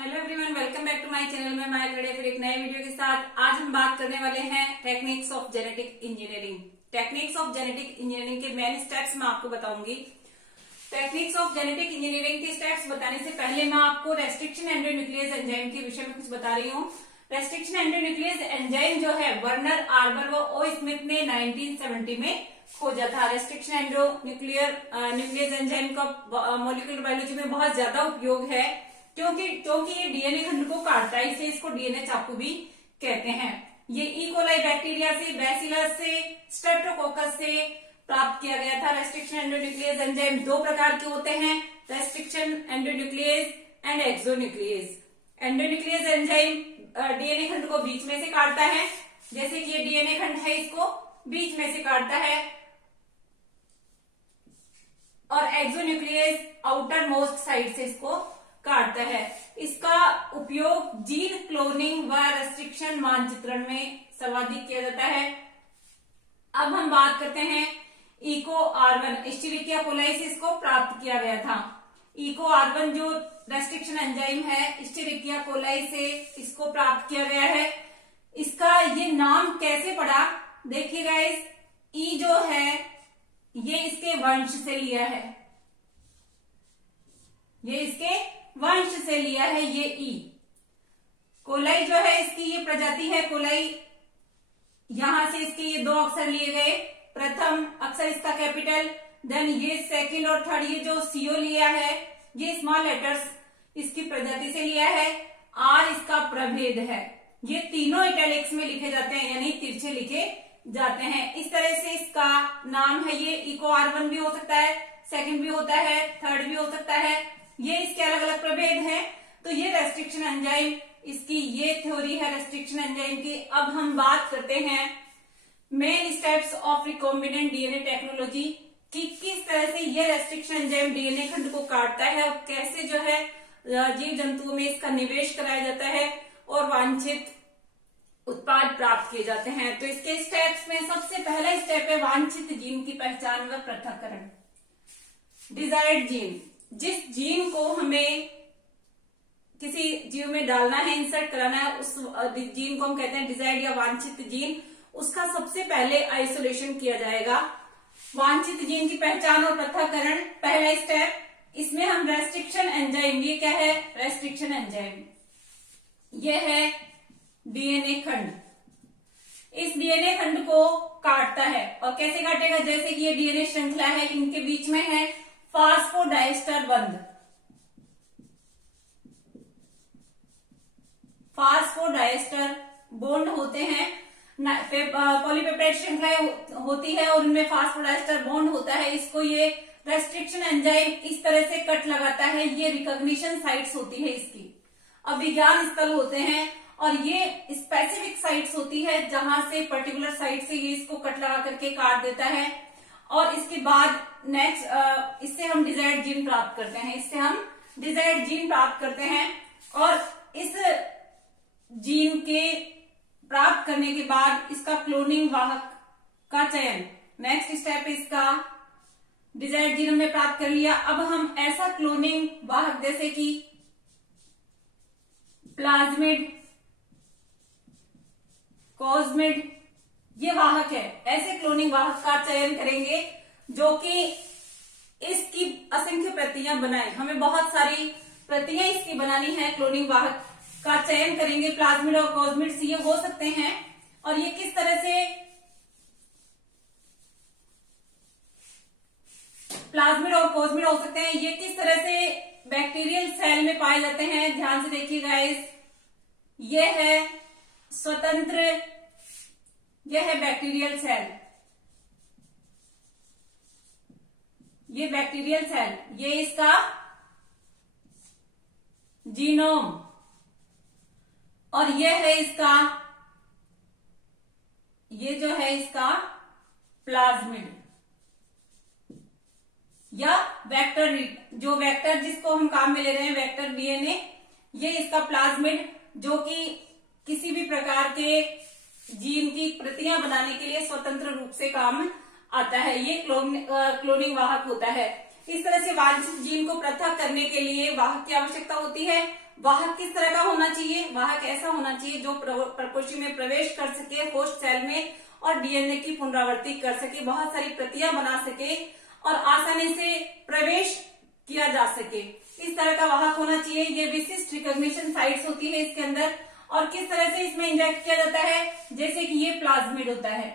Hello everyone, welcome back to my channel में मैं खड़े फिर एक नए वीडियो के साथ। आज हम बात करने वाले हैं techniques of genetic engineering. Techniques of genetic engineering के मेन स्टेप्स मैं आपको बताऊंगी। टेक्निक्स ऑफ जेनेटिक इंजीनियरिंग के स्टेप्स बताने से पहले मैं आपको रेस्ट्रिक्शन एंडोन्यूक्लियस एंजाइम के विषय में कुछ बता रही हूँ। रेस्ट्रिक्शन एंडोन्यूक्लियस एंजाइम जो है वर्नर आर्बर व ओ स्मिथ ने 1970 में खोजा था। रेस्ट्रिक्शन एंडोन्यूक्लियस एंजाइम का मॉलिक्यूलर बायोलॉजी में बहुत ज्यादा उपयोग है क्योंकि ये डीएनए खंड को काटता है, इसलिए इसको डीएनए चाकू भी कहते हैं। ये ई कोलाई बैक्टीरिया से, बैसिलस से, स्ट्रेप्टोकोकस से प्राप्त किया गया था। रेस्ट्रिक्शन एंडोन्यूक्लियस एंजाइम दो प्रकार के होते हैं, restriction endonuclease and exonuclease. Endonuclease enzyme DNA खंड को बीच में से काटता है, जैसे कि ये डीएनए खंड है, इसको बीच में से काटता है। और एक्सोन्यूक्लियस आउटर मोस्ट साइड से इसको काटता है। इसका उपयोग जीन क्लोनिंग व रेस्ट्रिक्शन मानचित्रण में सर्वाधिक किया जाता है। अब हम बात करते हैं इको आर1, एस्चेरिचिया कोलाई से इसको प्राप्त किया गया था। इको आर1 जो रेस्ट्रिक्शन एंजाइम है, एस्चेरिचिया कोलाई से इसको प्राप्त किया गया है। इसका ये नाम कैसे पड़ा, देखिएगा, इस ई जो है ये इसके वंश से लिया है, ये इसके वंश से लिया है। ये ई कोलाई जो है इसकी ये प्रजाति है कोलाई। यहां से इसके ये दो अक्षर लिए गए, प्रथम अक्षर इसका कैपिटल, देन ये सेकंड और थर्ड ये जो सीओ लिया है ये स्मॉल लेटर्स इसकी प्रजाति से लिया है। आर इसका प्रभेद है। ये तीनों इटैलिक्स में लिखे जाते हैं, यानी तिरछे लिखे जाते हैं। इस तरह से इसका नाम है। ये इको आर1 भी हो सकता है, सेकंड भी होता है, थर्ड भी हो सकता है। ये इसके अलग अलग प्रभेद हैं। तो ये रेस्ट्रिक्शन एंजाइम, इसकी ये थ्योरी है रेस्ट्रिक्शन एंजाइम की। अब हम बात करते हैं main steps of recombinant DNA technology कि किस तरह से ये रेस्ट्रिक्शन एंजाइम डीएनए खंड को काटता है और कैसे जो है जीव जंतुओं में इसका निवेश कराया जाता है और वांछित उत्पाद प्राप्त किए जाते हैं। तो इसके स्टेप्स में सबसे पहला स्टेप है वांछित जीन की पहचान व पृथक्करण। डिजायर्ड जीन, जिस जीन को हमें किसी जीव में डालना है, इंसर्ट कराना है, उस जीन को हम कहते हैं डिजायर्ड या वांछित जीन। उसका सबसे पहले आइसोलेशन किया जाएगा। वांछित जीन की पहचान और पृथक्करण पहला स्टेप। इसमें हम रेस्ट्रिक्शन एंजाइम, ये क्या है, रेस्ट्रिक्शन एंजाइम, ये है डीएनए खंड। इस डीएनए खंड को काटता है और कैसे काटेगा, जैसे कि ये डीएनए श्रृंखला है, इनके बीच में है फास्फोडाइस्टर बंध। फास्फोडाइस्टर बॉन्ड होते हैं, पॉलीपेप्टाइड श्रृंखलाएं होती है और उनमें फास्फोडाइस्टर बॉन्ड होता है। इसको ये रेस्ट्रिक्शन एंजाइम इस तरह से कट लगाता है। ये रिकॉग्निशन साइट्स होती है इसकी, अभिज्ञान स्थल होते हैं, और ये स्पेसिफिक साइट्स होती है जहां से पर्टिकुलर साइट से ये इसको कट लगा करके काट देता है। और इसके बाद नेक्स्ट इससे हम डिजायर्ड जीन प्राप्त करते हैं, इससे हम डिजायर्ड जीन प्राप्त करते हैं। और इस जीन के प्राप्त करने के बाद इसका क्लोनिंग वाहक का चयन, नेक्स्ट स्टेप इसका डिजायर्ड जीन हमने प्राप्त कर लिया। अब हम ऐसा क्लोनिंग वाहक जैसे कि प्लाज्मिड, कॉस्मिड, ये वाहक है, ऐसे क्लोनिंग वाहक का चयन करेंगे जो कि इसकी असंख्य प्रतियां बनाए। हमें बहुत सारी प्रतियां इसकी बनानी है, क्लोनिंग वाहक का चयन करेंगे। प्लाज्मिड और कॉस्मिड से ये हो सकते हैं। और ये किस तरह से प्लाज्मिड और कॉस्मिड हो सकते हैं, ये किस तरह से बैक्टीरियल सेल में पाए जाते हैं, ध्यान से देखिएगा। ये है स्वतंत्र, यह है बैक्टीरियल सेल, ये बैक्टीरियल सेल, ये इसका जीनोम, और यह है इसका, ये जो है इसका प्लाज्मिड या वेक्टर, जो वेक्टर जिसको हम काम में ले रहे हैं वेक्टर डीएनए, ये इसका प्लाज्मिड जो कि किसी भी प्रकार के जीन की प्रतियां बनाने के लिए स्वतंत्र रूप से काम आता है। ये क्लोनिंग वाहक होता है। इस तरह से वांछित जीन को पृथक करने के लिए वाहक की आवश्यकता होती है। वाहक किस तरह का होना चाहिए? वाहक ऐसा होना चाहिए जो प्रकोष्ठी में प्रवेश कर सके होस्ट सेल में और डीएनए की पुनरावृत्ति कर सके, बहुत सारी प्रतियां बना सके और आसानी से प्रवेश किया जा सके, इस तरह का वाहक होना चाहिए। ये विशिष्ट रिकॉग्निशन साइट्स होती है इसके अंदर। और किस तरह से इसमें इंजेक्ट किया जाता है? जैसे कि ये प्लाज्मिड होता है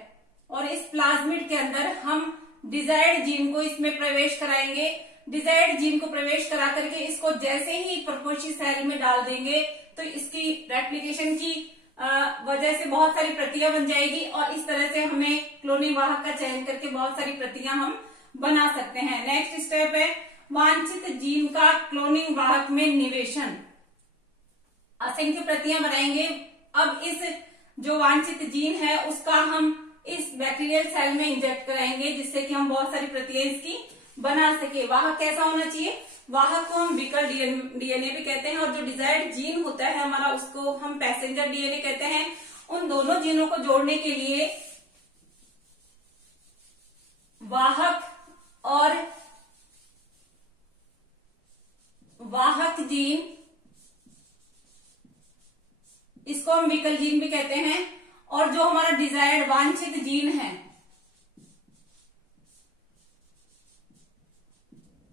और इस प्लाज्मिड के अंदर हम डिजायर्ड जीन को इसमें प्रवेश कराएंगे। डिजायर्ड जीन को प्रवेश करा करके इसको जैसे ही प्रकोष्ठी सेल में डाल देंगे तो इसकी रेप्लिकेशन की वजह से बहुत सारी प्रतियां बन जाएगी और इस तरह से हमें क्लोनिंग वाहक का चयन करके बहुत सारी प्रतियां हम बना सकते हैं। नेक्स्ट स्टेप है वांछित जीन का क्लोनिंग वाहक में निवेशन। असंख्य प्रतियां बनाएंगे। अब इस जो वांछित जीन है उसका हम इस बैक्टीरियल सेल में इंजेक्ट कराएंगे जिससे कि हम बहुत सारी प्रतियां इसकी बना सके। वाहक कैसा होना चाहिए? वाहक को हम विकल डीएनए भी कहते हैं और जो डिजायर्ड जीन होता है हमारा उसको हम पैसेंजर डीएनए कहते हैं। उन दोनों जीनों को जोड़ने के लिए वाहक और वाहक जीन, इसको हम विकल जीन भी कहते हैं, और जो हमारा डिजायर्ड वांछित जीन है,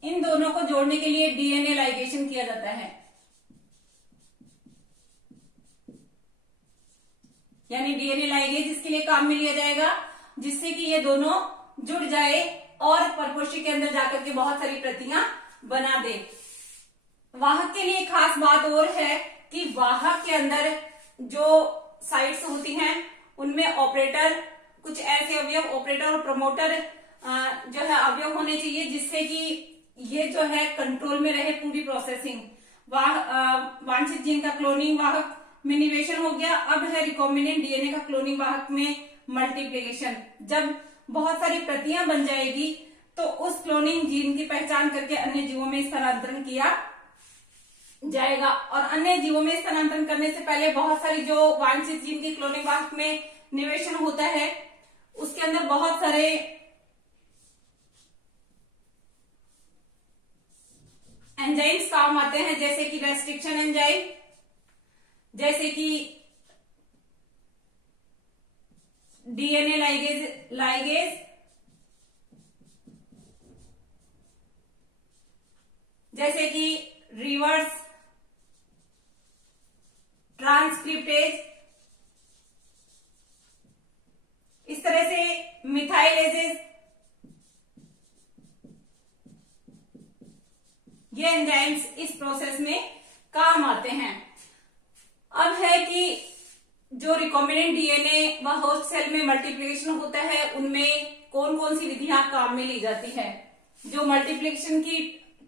इन दोनों को जोड़ने के लिए डीएनए लाइगेशन किया जाता है। यानी डीएनए लाइगेज इसके लिए काम में लिया जाएगा जिससे कि ये दोनों जुड़ जाए और प्रकोष्ठी के अंदर जाकर के बहुत सारी प्रतियां बना दे। वाहक के लिए खास बात और है कि वाहक के अंदर जो साइट्स होती हैं उनमें ऑपरेटर, कुछ ऐसे अवयव ऑपरेटर और प्रमोटर जो है अवयव होने चाहिए जिससे कि ये जो है कंट्रोल में रहे पूरी प्रोसेसिंग। वांछित जीन का क्लोनिंग वाहक में निवेशन हो गया। अब है रिकॉम्बिनेंट डीएनए का क्लोनिंग वाहक में मल्टीप्लिकेशन। जब बहुत सारी प्रतियां बन जाएगी तो उस क्लोनिंग जीन की पहचान करके अन्य जीवों में स्थानांतरण किया जाएगा। और अन्य जीवों में स्थानांतरण करने से पहले बहुत सारी जो वांछित जीन की क्लोनिंग वाहक में निवेशन होता है उसके अंदर बहुत सारे एंजाइम्स काम आते हैं, जैसे कि रेस्ट्रिक्शन एंजाइम, जैसे कि डीएनए लाइगेज, जैसे कि रिवर्स ट्रांसक्रिप्टेज, इस तरह से मिथाइलेजेस, ये एंजाइम्स इस प्रोसेस में काम आते हैं। अब है कि जो रिकॉम्बिनेंट डीएनए व होस्ट सेल में मल्टीप्लिकेशन होता है उनमें कौन कौन सी विधियां काम में ली जाती है। जो मल्टीप्लिकेशन की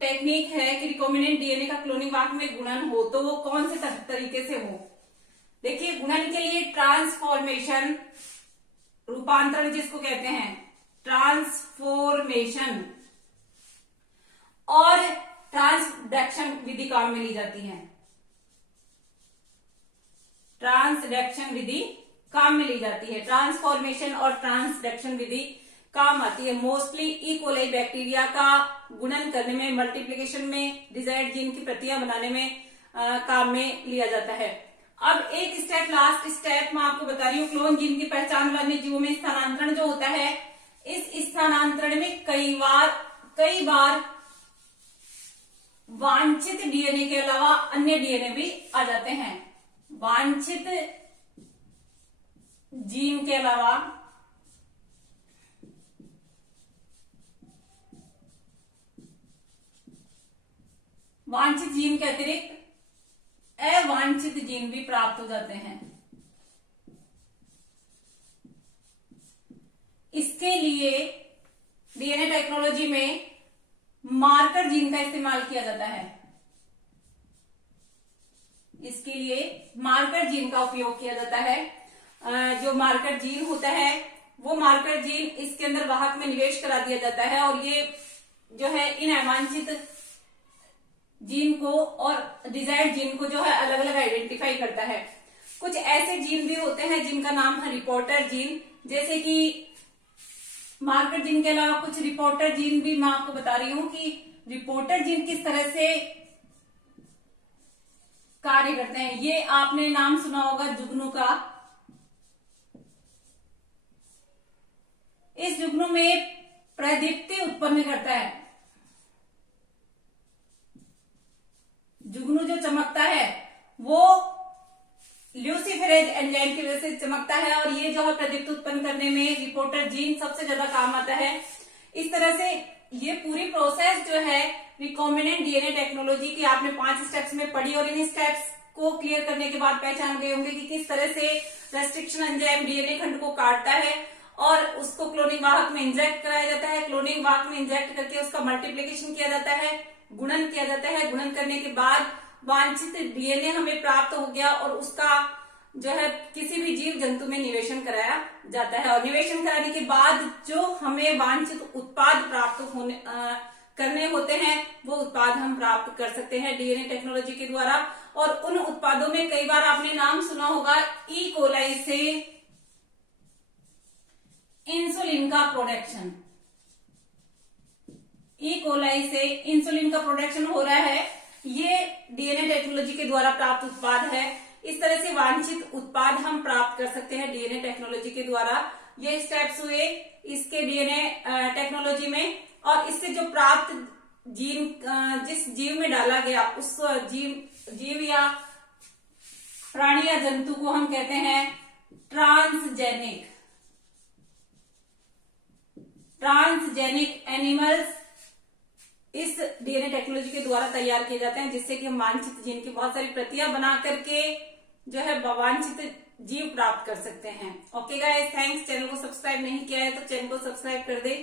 टेक्निक है कि रिकॉम्बिनेंट डीएनए का क्लोनिंग वाहक में गुणन हो तो वो कौन से तरीके से हो। देखिए, गुणन के लिए ट्रांसफॉर्मेशन, रूपांतरण जिसको कहते हैं ट्रांसफॉर्मेशन, और ट्रांसडक्शन विधि काम में ली जाती है। ट्रांसडक्शन विधि काम में ली जाती है। ट्रांसफॉर्मेशन और ट्रांसडक्शन विधि काम आती है। मोस्टली ई कोलाई बैक्टीरिया का गुणन करने में, मल्टीप्लिकेशन में, डिजायर्ड जीन की प्रतियां बनाने में काम में लिया जाता है। अब एक स्टेप, लास्ट स्टेप मैं आपको बता रही हूँ, क्लोन जीन की पहचान वाले जीवों में स्थानांतरण जो होता है, इस स्थानांतरण में कई बार वांछित डीएनए के अलावा अन्य डीएनए भी आ जाते हैं। वांछित जीन के अलावा वांछित जीन के अतिरिक्त अवांछित जीन भी प्राप्त हो जाते हैं। इसके लिए डीएनए टेक्नोलॉजी में मार्कर जीन का इस्तेमाल किया जाता है। इसके लिए मार्कर जीन का उपयोग किया जाता है। जो मार्कर जीन होता है वो मार्कर जीन इसके अंदर वाहक में निवेश करा दिया जाता है और ये जो है इन अवांछित जीन को और डिजायर्ड जीन को जो है अलग अलग आइडेंटिफाई करता है। कुछ ऐसे जीन भी होते हैं जिनका नाम है रिपोर्टर जीन, जैसे कि मार्कर जीन के अलावा कुछ रिपोर्टर जीन भी मैं आपको बता रही हूं कि रिपोर्टर जीन किस तरह से कार्य करते हैं। ये आपने नाम सुना होगा जुगनू का। इस जुगनू में प्रदीप्ति उत्पन्न करता है। जुगनू जो चमकता है वो ल्यूसीफेरेज एंजाइम की वजह से चमकता है, और ये जो है प्रदीप्ति उत्पन्न करने में रिपोर्टर जीन सबसे ज्यादा काम आता है। इस तरह से ये पूरी प्रोसेस जो है रिकॉम्बिनेंट डीएनए टेक्नोलॉजी की आपने 5 स्टेप्स में पढ़ी, और इन स्टेप्स को क्लियर करने के बाद पहचान गए होंगे कि किस तरह से रेस्ट्रिक्शन एंजाइम डीएनए खंड को काटता है और उसको क्लोनिंग वाहक में इंजेक्ट कराया जाता है। क्लोनिंग वाहक में इंजेक्ट करके उसका मल्टीप्लीकेशन किया जाता है, गुणन किया जाता है। गुणन करने के बाद वांछित डीएनए हमें प्राप्त हो गया, और उसका जो है किसी भी जीव जंतु में निवेशन कराया जाता है, और निवेशन कराने के बाद जो हमें वांछित उत्पाद प्राप्त होने करने होते हैं वो उत्पाद हम प्राप्त कर सकते हैं डीएनए टेक्नोलॉजी के द्वारा। और उन उत्पादों में कई बार आपने नाम सुना होगा ई कोलाई से इंसुलिन का प्रोडक्शन। ई कोलाई से इंसुलिन का प्रोडक्शन हो रहा है, ये डीएनए टेक्नोलॉजी के द्वारा प्राप्त उत्पाद है। इस तरह से वांछित उत्पाद हम प्राप्त कर सकते हैं डीएनए टेक्नोलॉजी के द्वारा। ये स्टेप्स हुए इसके डीएनए टेक्नोलॉजी में, और इससे जो प्राप्त जीन जिस जीव में डाला गया उस जीव या प्राणी या जंतु को हम कहते हैं ट्रांसजेनिक एनिमल्स। इस डीएनए टेक्नोलॉजी के द्वारा तैयार किए जाते हैं, जिससे कि हम वांछित जीन की बहुत सारी प्रतियां बना करके जो है वांछित जीव प्राप्त कर सकते हैं। Okay guys, thanks. चैनल को सब्सक्राइब नहीं किया है तो चैनल को सब्सक्राइब कर दे।